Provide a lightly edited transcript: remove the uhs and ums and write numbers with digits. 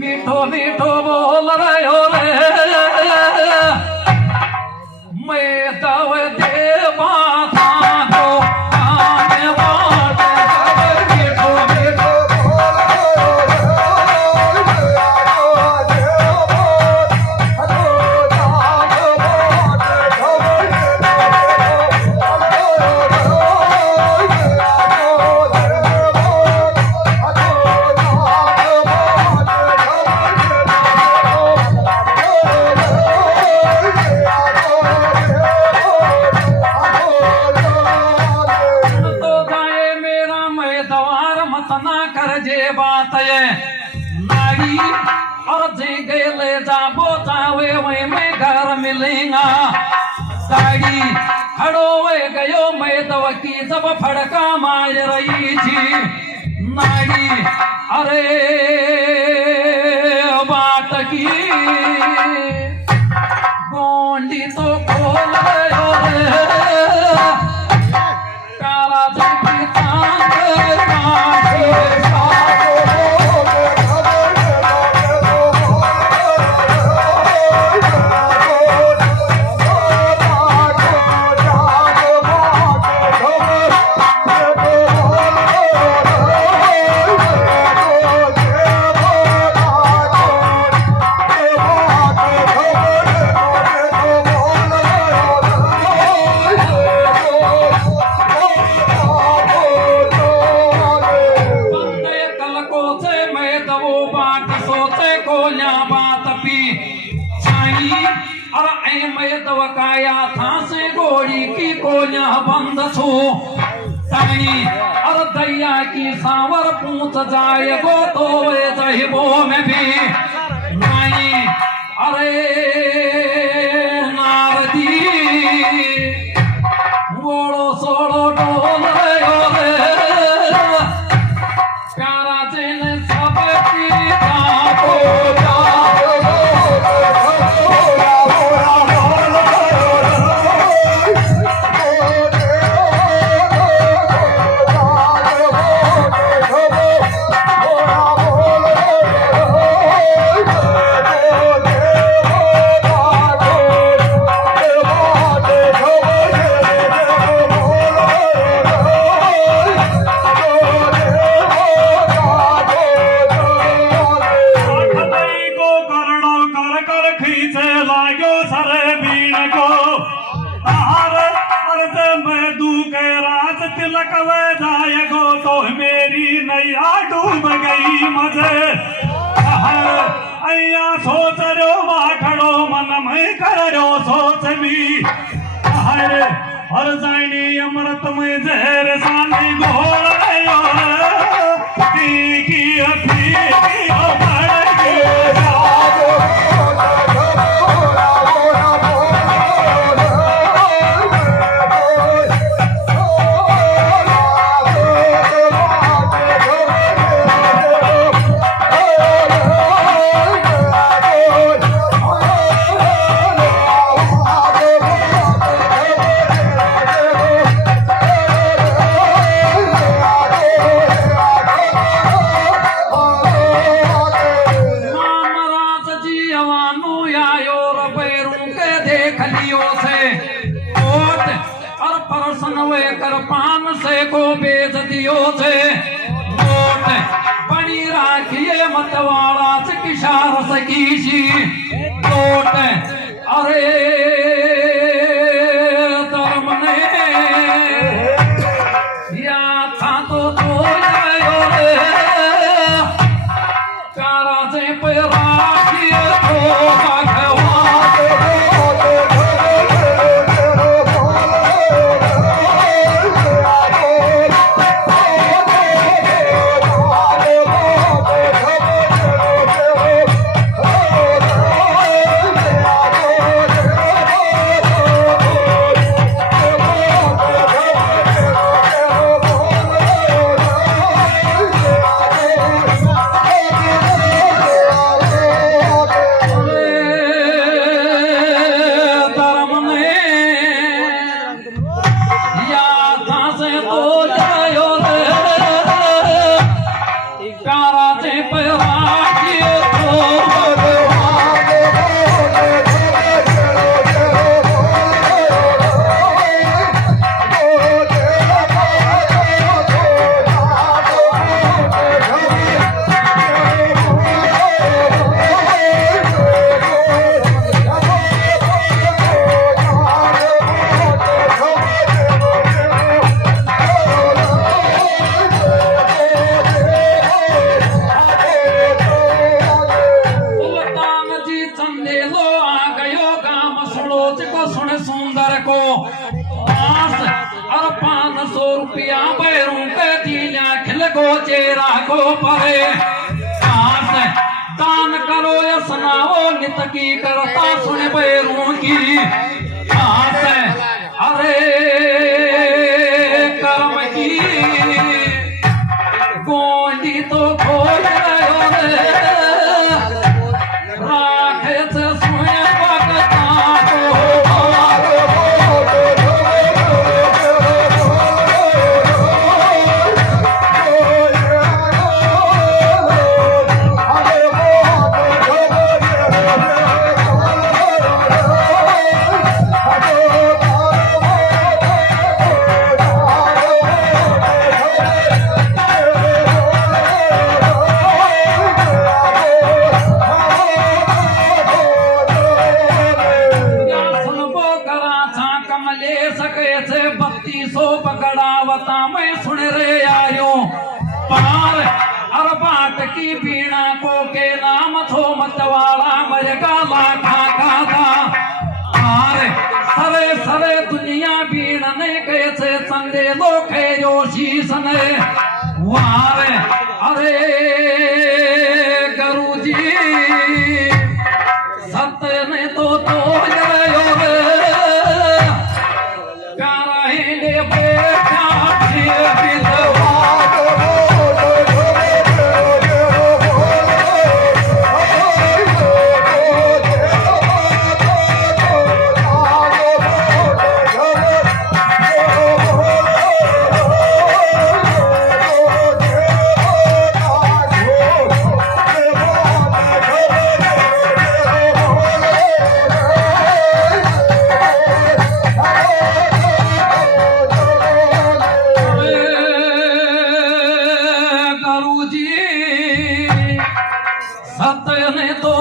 मीठो मीठो बोल रहे हो रे मैं तव देवा को आने वाले मीठो मीठो बात है नारी और जे गए जाबो चावे वही में घर मिलेगा साड़ी खड़ो हुए गयो मैं तव की सब फड़का मार रही थी नारी अरे बात की गोंडी तो खोल रहे काला जगी चांद काया था से गोड़ी की कोया बंद छो तनी और दैया की सावर पूछ जाए गो तो वे जहिबो में भी नहीं अरे नारदी गोड़ो सोड़ो डोल रे प्यारा जेने सब की को डूब गई मजे अया सोच रो वाखड़ो मन में करो सोच भी हर जानी अमृत में जहर सानी घोल कर पान से को बेच दियो थे नोट बनी राखिए मतवाला से किशार सकीशी नोट अरे धर्म ने या था तो कारा से पे राखिए तो ये राखो परे पास दान करो यसनाओ नित की करता सुन बैरों की पास अरे कर्म की गोंडी तो खोज रहो रे राखे से सुने भगता बत्तीसो पकड़ावता मैं सुन रे आयो पार अरबाट की बीणा को के नाम थो मतवाला मरगा लाखा गाधा पार सरे सरे दुनिया बीण ने कैसे संदे लोखे योशीस ने वार अरे गुरुजी सत्य ने तो जयो रे सत्य ने तो